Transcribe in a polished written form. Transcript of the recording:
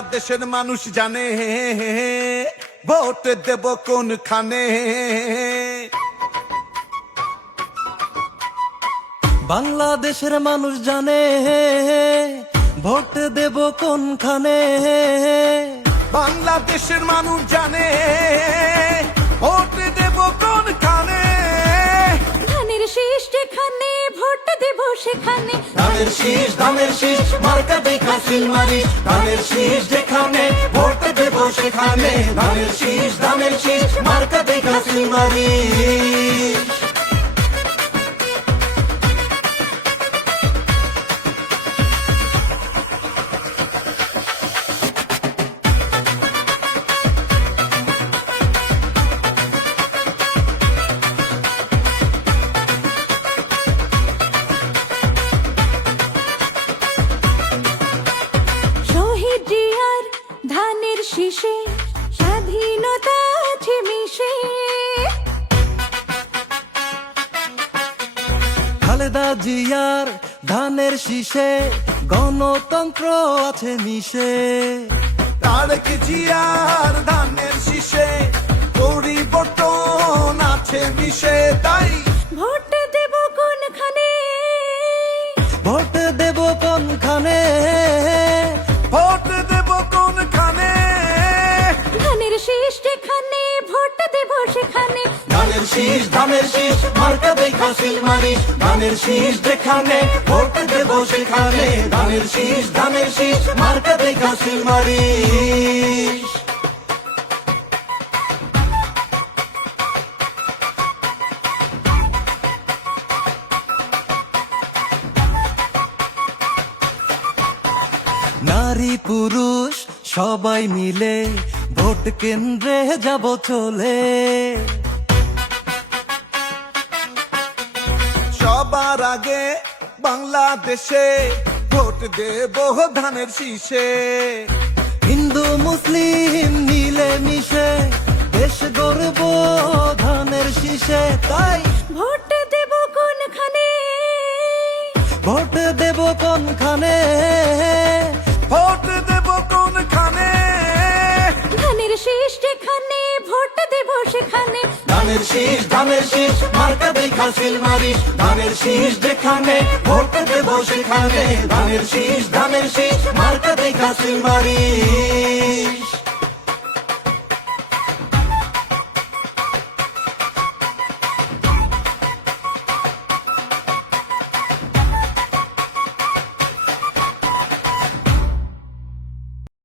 বাংলাদেশের মানুষ জানে ভোট দেব কোনখানে। বাংলাদেশের মানুষ জানে ভোট দেব কোনখানে। বাংলাদেশের মানুষ জানে ভোট দেব কোনখানে। ধানের শীষ যেখানে ভোট দেব সেখানে। ধানের শীষ মার্কা দেখা সিল মারিস। ধানের শীষ যেখানে ভোট দেব সেখানে। ধানের শীষ মার্কা দেখা সিল মারিস। শহীদ জিয়ার ধানের শীষে স্বাধীনতা আছে মিশে। খালেদা জিয়ার ধানের শীষে গণতন্ত্র আছে মিশে। তারেক জিয়ার ধানের শীষে পরিবর্তন আছে মিশে। তাই ভোট দেব কোনখানে। ভোট দেব কোনখানে। ভোট দেব কোনখানে। ধানের শীষ যেখানে ভোট দেব সেখানে। ধানের শীষ মার্কা দেখা সিল মারিস। ধানের শীষ যেখানে ভোট দেব সেখানে। ধানের শীষ মার্কা দেখা সিল মারিস। নারী পুরুষ সবাই মিলে ভোট কেন্দ্রে যাব চলে। সবার আগে বাংলাদেশে ভোট দেব ধানের শীষে। হিন্দু মুসলিম মিলে মিশে দেশ গর্ব ধানের শীষে। তাই ভোট দেব কোনখানে। ভোট দেব কোনখানে। ভোট দেব কোনখানে। ধানের শীষ যেখানে ভোট দেব সেখানে। ধানের শীষ মার্কা দেখা সিল মারিস। ধানের শীষ যেখানে ভোট দেব সেখানে। ধানের শীষ মার্কা দেখা সিল মারিস।